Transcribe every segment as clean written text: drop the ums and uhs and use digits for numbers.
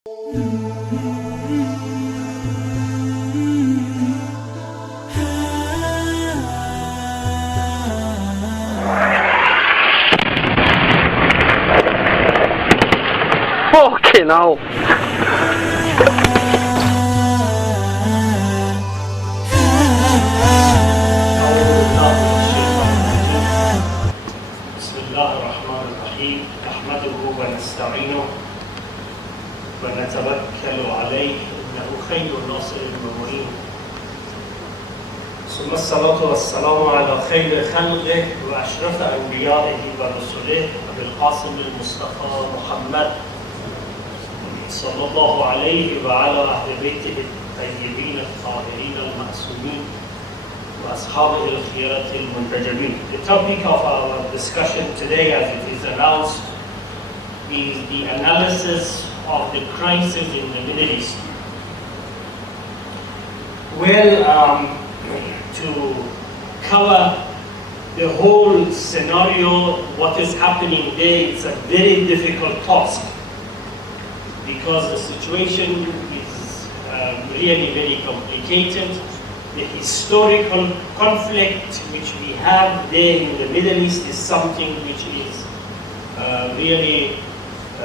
Fucking hell. بسم الله الرحمن الرحيم نحمده ونستعينه ونتوكل عليه إنه خير ناصر ومعين ثم الصلاة والسلام على خير خلقه وأشرف أنبيائه ورسله أبي القاسم المصطفى محمد صلى الله عليه وعلى أهل بيته الطيبين الطاهرين المعصومين وأصحابه الخيرة المنتجبين. The topic of our discussion today, as it is announced, is the analysis of the crisis in the Middle East. Well, to cover the whole scenario, what is happening there, it's a very difficult task because the situation is really very complicated. The historical conflict which we have there in the Middle East is something which is really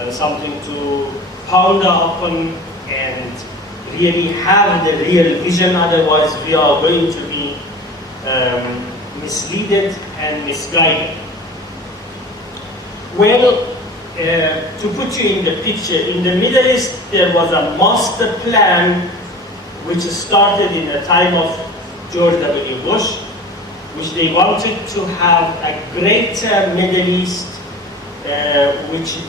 something to ponder upon and really have the real vision, otherwise we are going to be misleaded and misguided. Well, to put you in the picture, in the Middle East there was a master plan which started in the time of George W. Bush, which they wanted to have a greater Middle East, which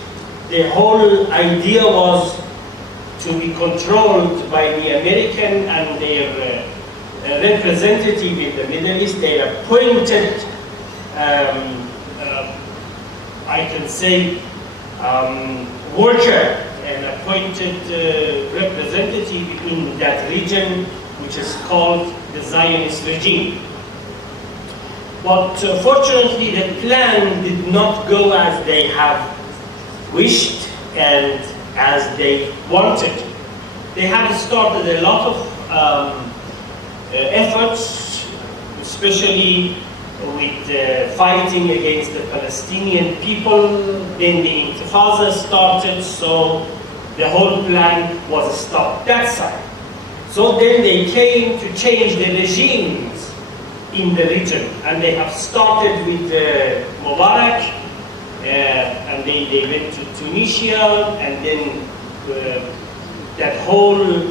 the whole idea was to be controlled by the American and their representative in the Middle East. They appointed, I can say, worker and appointed representative in that region, which is called the Zionist regime. But fortunately, the plan did not go as they have wished and as they wanted. They have started a lot of efforts, especially with fighting against the Palestinian people. Then the Intifada started, so the whole plan was stopped that side. So then they came to change the regimes in the region, and they have started with Mubarak, and they went to Tunisia, and then that whole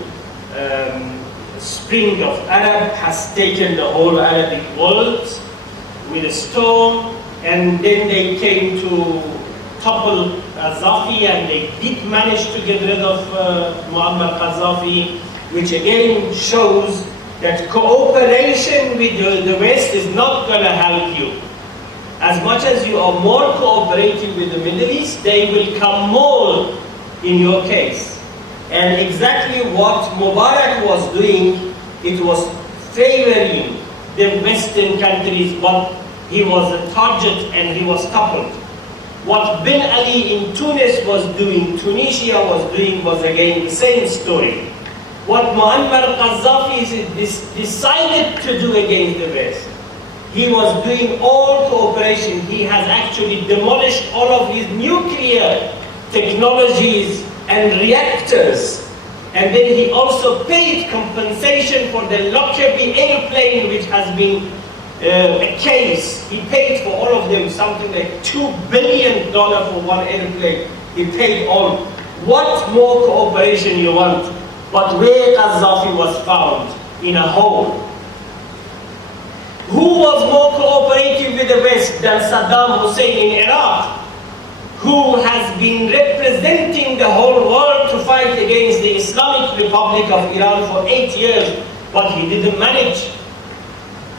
spring of Arab has taken the whole Arabic world with a storm, and then they came to topple Gaddafi, and they did manage to get rid of Muammar Gaddafi, which again shows that cooperation with the West is not going to help you. As much as you are more cooperating with the Middle East, they will come more in your case. And exactly what Mubarak was doing, it was favoring the Western countries, but he was a target and he was toppled. What Ben Ali in Tunis was doing, Tunisia was doing, was again the same story. What Muammar Gaddafi decided to do against the West, he was doing all cooperation. He has actually demolished all of his nuclear technologies and reactors. And then he also paid compensation for the Lockerbie airplane, which has been a case. He paid for all of them something like $2 billion for one airplane. He paid all. What more cooperation you want? But where Gaddafi was found? In a hole. Who was more cooperative with the West than Saddam Hussein in Iraq, who has been representing the whole world to fight against the Islamic Republic of Iran for 8 years, but he didn't manage.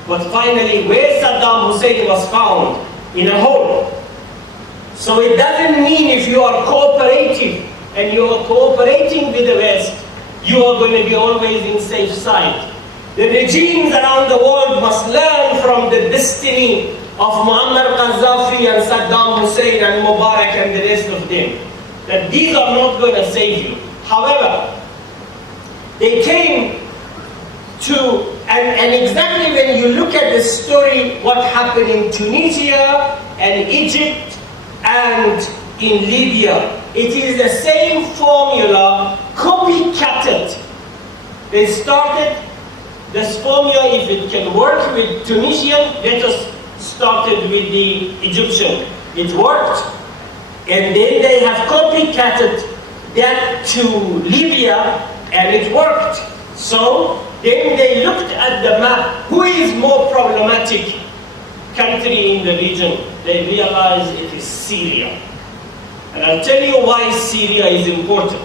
But finally, where Saddam Hussein was found? In a hole. So it doesn't mean if you are cooperative and you are cooperating with the West, you are going to be always in safe side. The regimes around the world must learn from the destiny of Muammar Gaddafi and Saddam Hussein and Mubarak and the rest of them, that these are not going to save you. However, they came to, and exactly when you look at the story, what happened in Tunisia and Egypt and in Libya, it is the same formula copycatted. They started this formula, if it can work with Tunisian, let us start it with the Egyptian. It worked. And then they have copycatted that to Libya, and it worked. So then they looked at the map, who is more problematic country in the region? They realized it is Syria. And I'll tell you why Syria is important.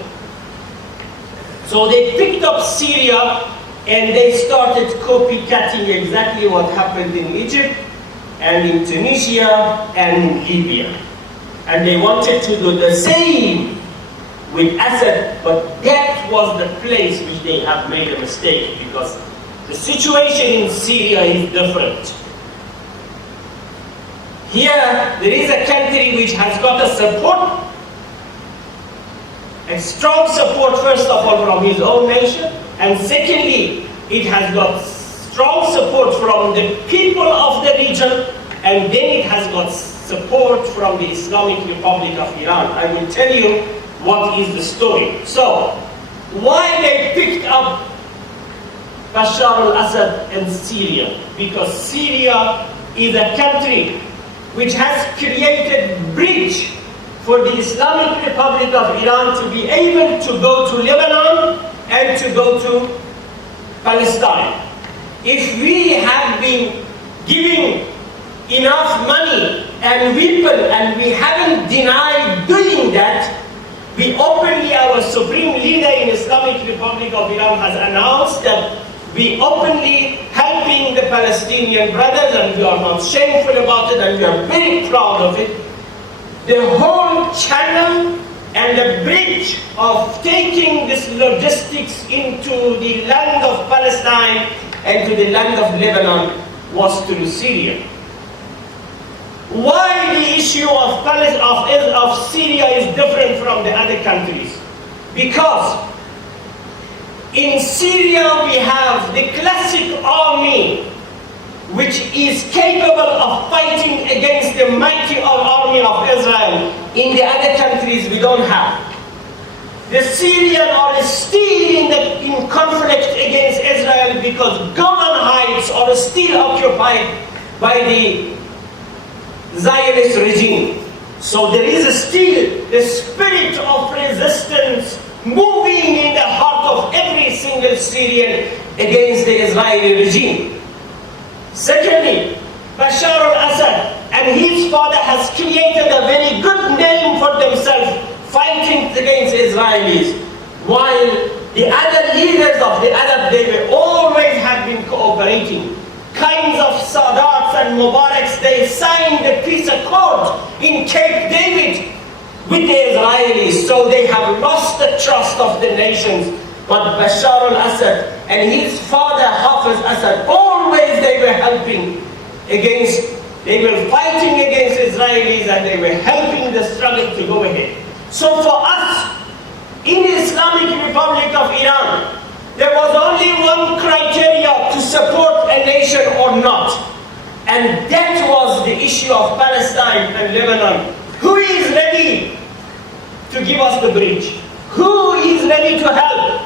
So they picked up Syria and they started copycatting exactly what happened in Egypt and in Tunisia and in Libya. And they wanted to do the same with Assad, but that was the place which they have made a mistake, because the situation in Syria is different. Here, there is a country which has got a support, a strong support, first of all, from his own nation, and secondly, it has got strong support from the people of the region, and then it has got support from the Islamic Republic of Iran. I will tell you what is the story. So, why they picked up Bashar al-Assad in Syria? Because Syria is a country which has created bridge for the Islamic Republic of Iran to be able to go to Lebanon and to go to Palestine. If we have been giving enough money and weapon and we haven't denied doing that, we openly, our supreme leader in Islamic Republic of Iran has announced that we openly helping the Palestinian brothers, and we are not shameful about it, and we are very proud of it. The whole channel and the bridge of taking this logistics into the land of Palestine and to the land of Lebanon was through Syria. Why the issue of Syria is different from the other countries? Because in Syria we have the classic army which is capable of fighting against the mighty army of Israel. In the other countries we don't have. The Syrians are still in conflict against Israel because Golan Heights are still occupied by the Zionist regime. So there is still the spirit of resistance moving in the heart of every single Syrian against the Israeli regime. Secondly, Bashar al-Assad and his father has created a very good name for themselves fighting against Israelis, while the other leaders of the Arab, they were always have been cooperating. Kinds of Sadats and Mubaraks, they signed the peace accord in Camp David with the Israelis, so they have lost the trust of the nations. But Bashar al-Assad and his father Hafiz Assad, always they were helping against, they were fighting against Israelis and they were helping the struggle to go ahead. So for us, in the Islamic Republic of Iran, there was only one criteria to support a nation or not. And that was the issue of Palestine and Lebanon. Who is ready to give us the bridge? Who is ready to help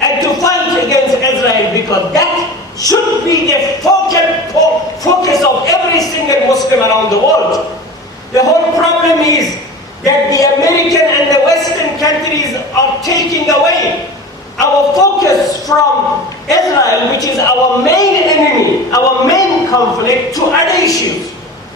and to fight against Israel? Because that should be the focus of every single Muslim around the world. The whole problem is that the American and the Western countries are taking away our focus from Israel, which is our main enemy, our main conflict, to other issues.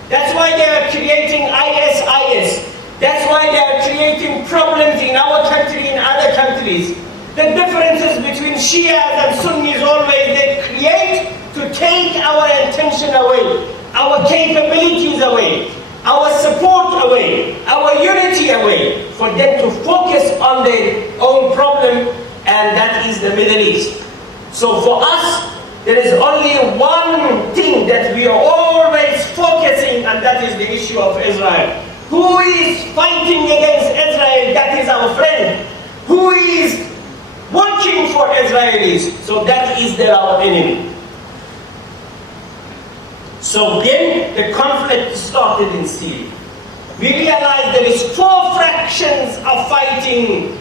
That's why they are creating ISIS. That's why they are creating problems in our country, in other countries. The differences between Shias and Sunnis always they create to take our attention away, our capabilities away, our support away, our unity away, for them to focus on their own problem, and that is the Middle East. So for us, there is only one thing that we are always focusing, and that is the issue of Israel. Who is fighting against Israel? That is our friend. who is working for Israelis. So that is our enemy. So then the conflict started in Syria. We realized there is 4 fractions of fighting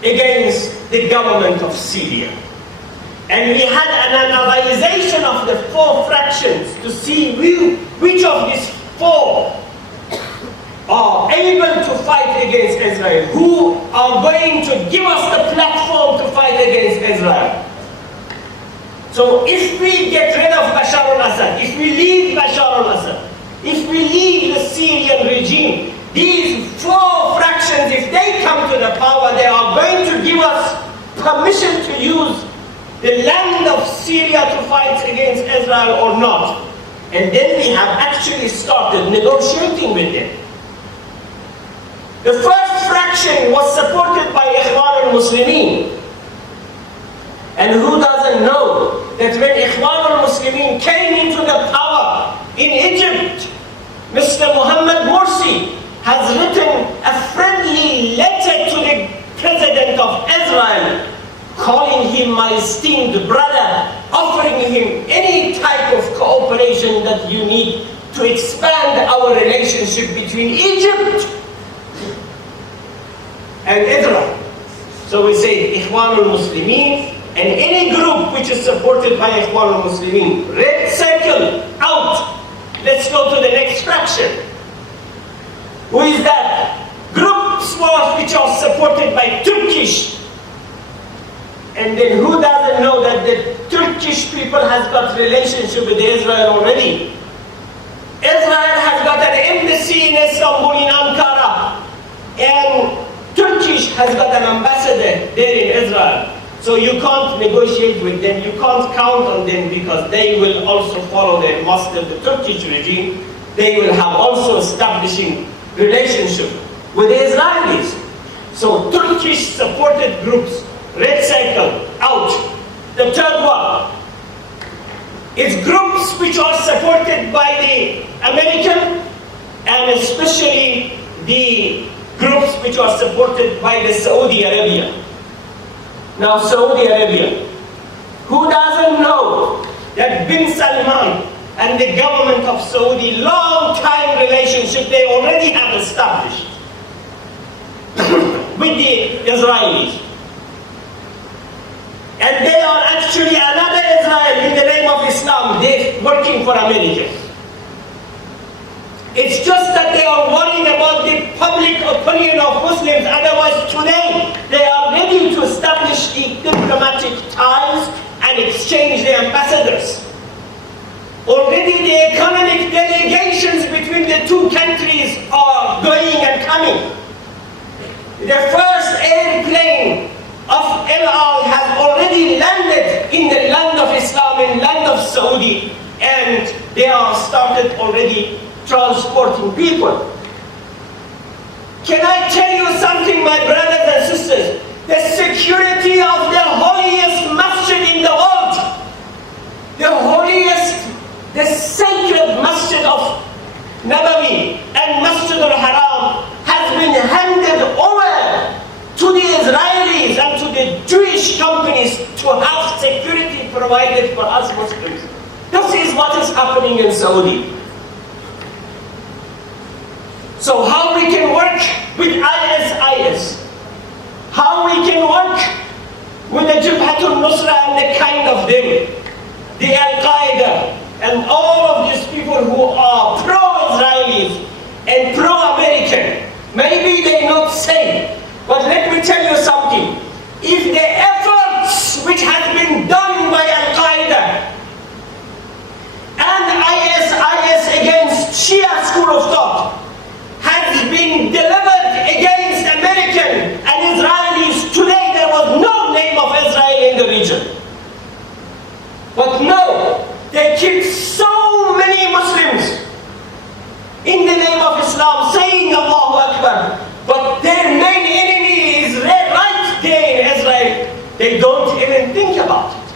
against the government of Syria. And we had an analyzation of the 4 fractions to see which of these 4 are able to fight against Israel, who are going to give us the platform to fight against Israel. So if we get rid of Bashar al-Assad, if we leave Bashar al-Assad, if we leave the Syrian regime, these 4 fractions, if they come to the power, they are going to give us permission to use the land of Syria to fight against Israel or not. And then we have actually started negotiating with them. The first fraction was supported by Ikhwan al-Muslimin. And who doesn't know that when Ikhwan al-Muslimin came into the power in Egypt, Mr. Mohammed Morsi has written a friendly letter to the President of Israel, calling him my esteemed brother, offering him any type of cooperation that you need to expand our relationship between Egypt and Israel. So we say Ikhwan al-Muslimin, and any group which is supported by Ikhwan al-Muslimin, red circle, out. Let's go to the next fraction. Who is that? Groups which are supported by Turkish. And then who doesn't know that the Turkish people has got relationship with Israel already? Israel has got an embassy in Istanbul, in Ankara, and Turkish has got an ambassador there in Israel. So you can't negotiate with them, you can't count on them, because they will also follow the master, the Turkish regime. They will have also establishing relationship with the Israelis. So Turkish supported groups, red circle, out. The third one is groups which are supported by the American, and especially the groups which are supported by the Saudi Arabia. Now Saudi Arabia, who doesn't know that Bin Salman and the government of Saudi, long time relationship they already have established with the Israelis. And they are actually another Israel in the name of Islam, they're working for America. It's just that they are worrying about the public opinion of Muslims. Otherwise, today, they are ready to establish the diplomatic ties and exchange the ambassadors. Already the economic delegations between the 2 countries are going and coming. The first airplane of El Al has already landed in the land of Islam, in land of Saudi, and they are started already transporting people. Can I tell you something, my brothers and sisters? The security of the holiest masjid in the world, the holiest, the sacred masjid of Nabawi and Masjid al-Haram has been handed over to the Israelis and to the Jewish companies to have security provided for us Muslims. This is what is happening in Saudi. So how we can work with ISIS, how we can work with the Jabhatul Nusra and the kind of them, the Al-Qaeda, and all of these people who are pro-Israelis and pro-American. Maybe they not say, but let me tell you something. If the efforts which have been done by Al-Qaeda and ISIS against Shia school of thought has been delivered against American and Israelis, today there was no name of Israel in the region. But no, they killed so many Muslims in the name of Islam, saying Allahu Akbar. But their main enemy is right there in Israel. They don't even think about it.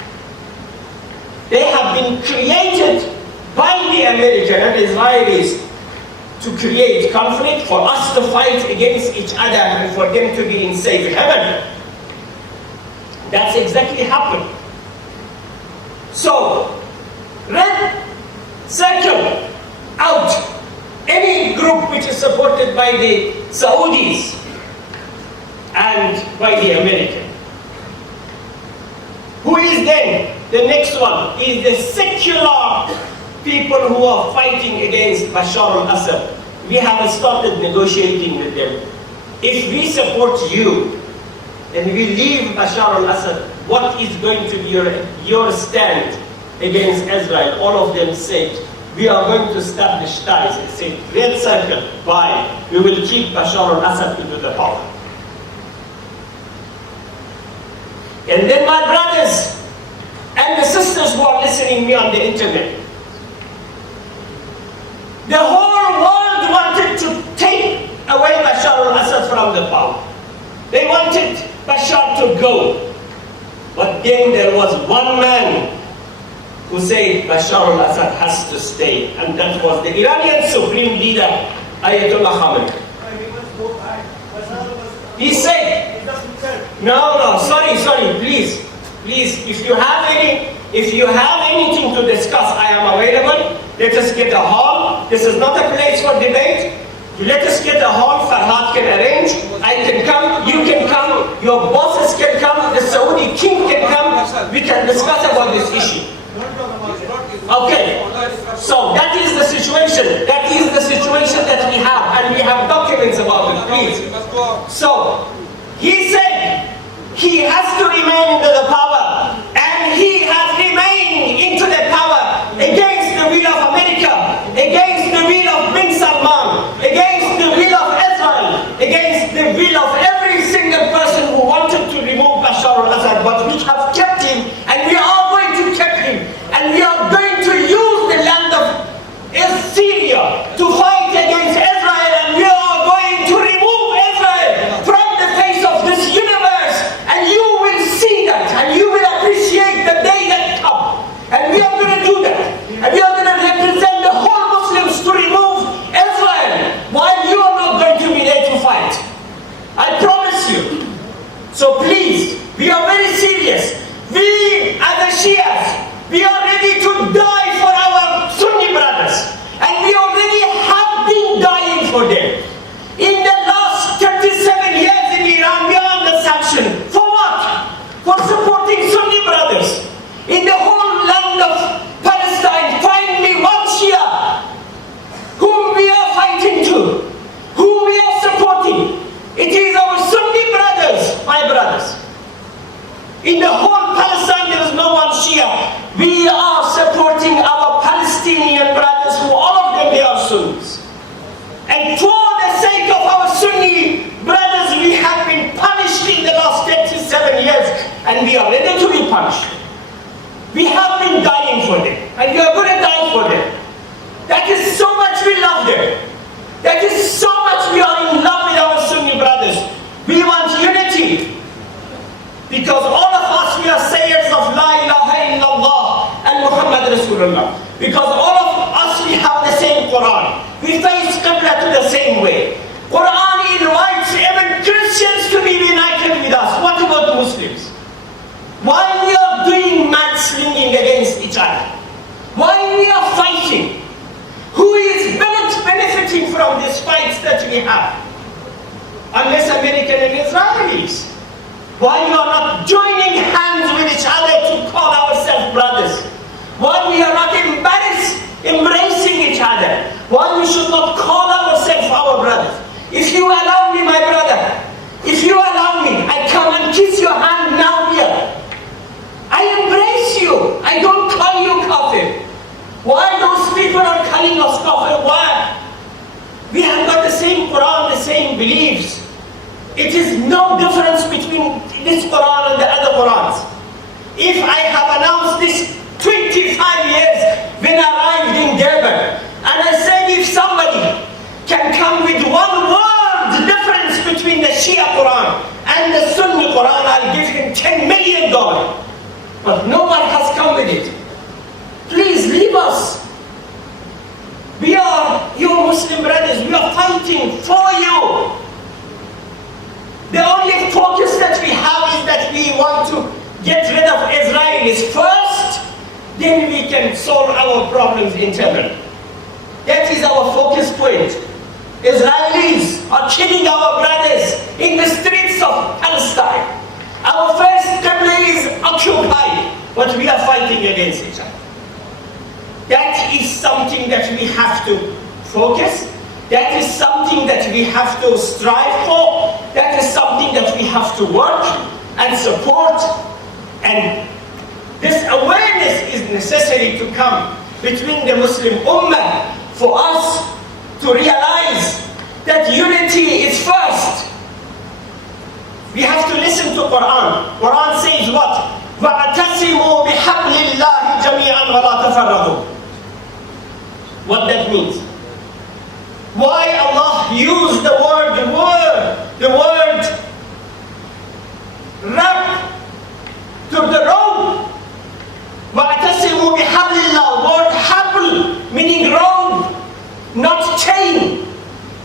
They have been created by the American and Israelis to create conflict, for us to fight against each other and for them to be in safe heaven. That's exactly happened. So, red circle out any group which is supported by the Saudis and by the Americans. Who is then the next one? Is the secular people who are fighting against Bashar al-Assad. We have started negotiating with them. If we support you and we leave Bashar al-Assad, what is going to be your stand against Israel? All of them said, we are going to establish ties. They said, red circle, bye. We will keep Bashar al-Assad to the power. And then my brothers and the sisters who are listening to me on the internet, the whole world wanted to take away Bashar al-Assad from the power. They wanted Bashar to go. But then there was one man who said Bashar al-Assad has to stay. And that was the Iranian Supreme Leader, Ayatollah Khamenei. He said, no, sorry, please, if you have anything to discuss, I am available. Let us get a hall. This is not a place for debate. Let us get a hall. Farhad can arrange. I can come. You can come. Your bosses can come. The Saudi king can come. We can discuss about this issue. Okay. So that is the situation. That is the situation that we have, and we have documents about it. Please. So he said he has to remain into the power, and he has remained into the power against the will of America, against the will of Bin Salman, against the will of Israel, against the will of every single person who wanted to remove Bashar al-Assad. But we have kept him, and we are going to keep him, and we are going to use the land of Syria to fight against Israel, and we are going to remove Israel from the face of this universe, and you will see that, and you will appreciate the day that comes. And we are going to do that. And we are going to represent the whole Muslims to remove Israel while you are not going to be there to fight. I promise you. So please, we are very serious. We as the Shias, we are ready to die for our Sunni brothers. And we already have been dying for them. In the last 37 years in Iran, we are under sanction. For what? For supporting Sunni brothers. In the whole land of Palestine, find me one Shia whom we are fighting to, whom we are supporting. It is our Sunni brothers, my brothers. In the whole Palestine, there is no one Shia. We are supporting our Palestinian brothers, who all of them, they are Sunnis. And for the sake of our Sunni brothers, we have been punished in the last 37 years, and we are ready to be punished. We have been dying for them, and we are going to die for them. That is so much we love them. That is so much we are in love with our Sunni brothers. We want unity. Because all of us, we are sayers of La ilaha illallah and Muhammad Rasulullah. Because all of us, we have the same Quran. We face Qibla to the same way. Quran invites even Christians to be united with us. What about Muslims? Why we are doing mudslinging against each other? Why we are fighting? Who is benefiting from these fights that we have? Unless American and Israelis. Why we are not joining hands with each other to call ourselves brothers? Why we are not embracing each other? Why we should not call ourselves our brothers? If you allow me, my brother, if you allow me, I come and kiss your hand now here. I embrace you. I don't call you kafir. Why those people are calling us kafir? Why? We have got the same Quran, the same beliefs. It is no difference between this Quran and the other Qurans. If I have announced this 25 years when I arrived in Durban, and I said if somebody can come with one word difference between the Shia Quran and the Sunni Quran, I'll give him $10 million. But no one has come with it. Please leave us. We are your Muslim brothers. We are fighting for you. The only focus that we have is that we want to get rid of Israelis first, then we can solve our problems internally. That is our focus point. Israelis are killing our brothers in the streets of Palestine. Our first Qibla is occupied, but we are fighting against each other. That is something that we have to focus. That is something that we have to strive for. That is something that we have to work and support. And this awareness is necessary to come between the Muslim Ummah for us to realize that unity is first. We have to listen to Quran. Quran says what? وَاعْتَصِمُوا بِحَبْلِ اللَّهِ جَمِيعًا وَلَا تَفَرَّقُوا. What that means? Why Allah used the word wrap to the rope? وَاعْتَصِمُوا بِحَبْلِ اللَّهِ. Word habl meaning rope, not chain.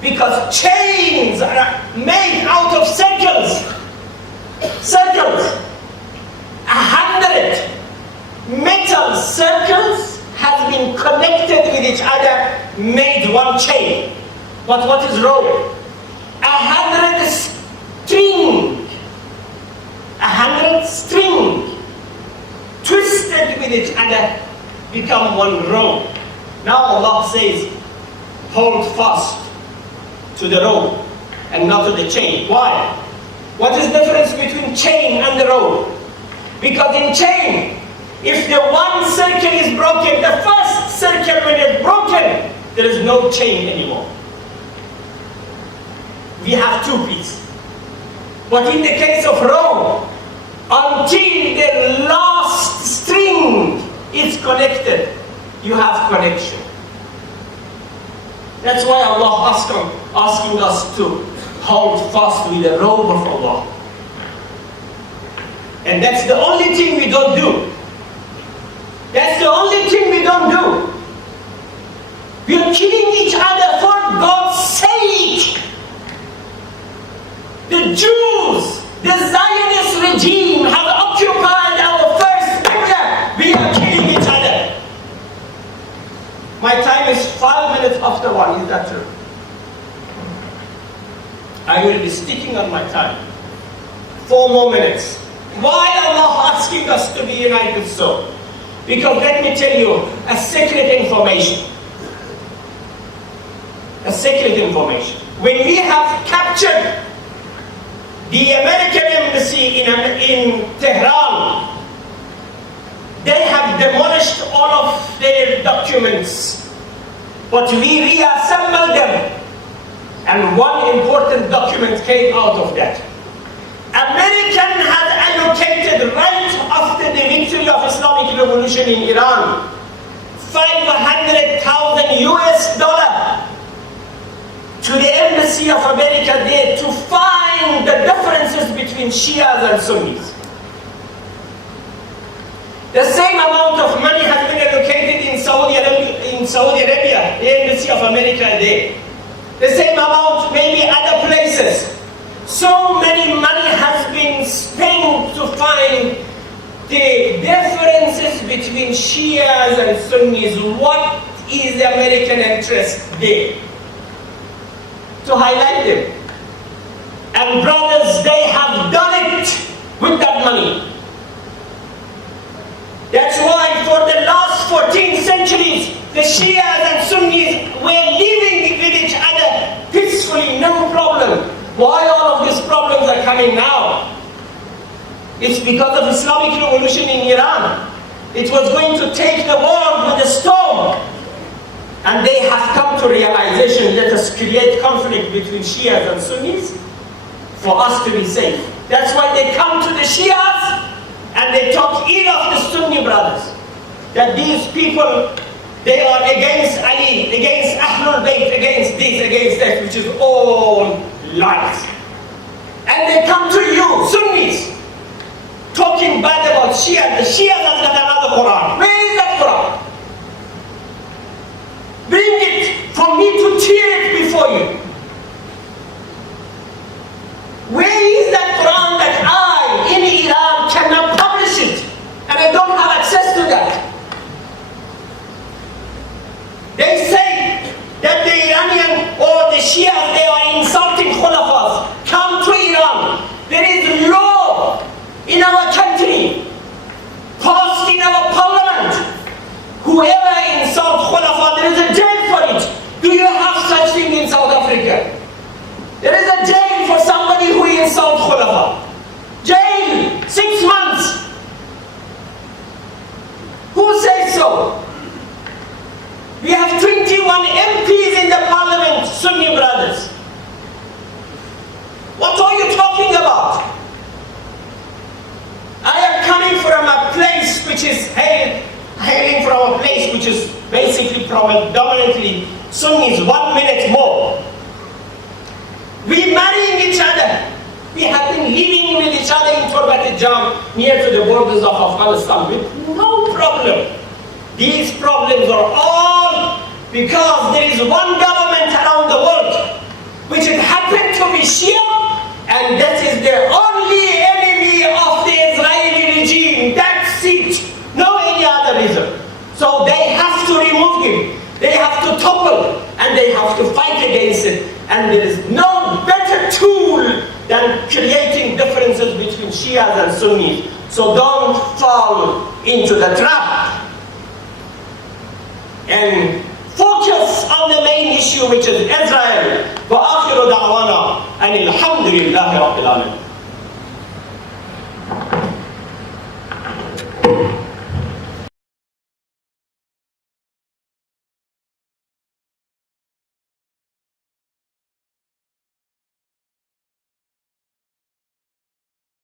Because chains are made out of circles. Circles. 100 metal circles have been connected with each other, made one chain. But what is rope? 100 string. 100 string twisted with each other become one rope. Now Allah says, hold fast to the rope and not to the chain. Why? What is the difference between chain and the rope? Because in chain, if the one circle is broken, the first circle when it's broken, there is no chain anymore. We have two pieces. But in the case of rope, until the last string is connected, you have connection. That's why Allah asking us to hold fast with the rope of Allah. And that's the only thing we don't do. That's the only thing we don't do. We are killing each other for God's sake. The Jews, the Zionist regime have occupied our first Qibla. We are killing each other. My time is 5 minutes after 1, is that true? I will be sticking on my time. 4 more minutes. Why Allah asking us to be united so? Because let me tell you a secret information. A secret information. When we have captured the American embassy in Tehran, they have demolished all of their documents. But we reassembled them. And one important document came out of that. American had allocated right after the victory of Islamic Revolution in Iran, $500,000 to the embassy of America there to find the differences between Shias and Sunnis. The same amount of money has been allocated in Saudi Arabia, the embassy of America there. The same amount maybe other places. So many money has been spent to find the differences between Shias and Sunnis. What is the American interest there? To highlight them. And brothers, they have done it with that money. That's why for the last 14 centuries, the Shias and Sunnis were living with each other peacefully, no problem. Why all of these problems are coming now? It's because of Islamic Revolution in Iran. It was going to take the world with a storm. And they have come to realization, let us create conflict between Shias and Sunnis for us to be safe. That's why they come to the Shias and they talk ill of the Sunni brothers. That these people, they are against Ali, against Ahlul Bayt, against this, against that, which is all lies. And they come to you, Sunnis, talking bad about Shia. The Shia has got another Quran. Where is that Quran? Bring it for me to tear it before you. Where is that Quran that I, in Iran, cannot publish which is hailing from a place which is basically predominantly Sunnis, 1 minute more. We marrying each other. We have been living with each other in Turbat-e-Jam near to the borders of Afghanistan with no problem. These problems are all because there is one government around the world which it happened to be Shia, and that is the only enemy of the Israeli regime. That's it. No any other reason. So they have to remove him. They have to topple, and they have to fight against it. And there is no better tool than creating differences between Shias and Sunnis. So don't fall into the trap. And focus on the main issue, which is Israel. وآخر دعوانا أن الحمد لله رب العالمين.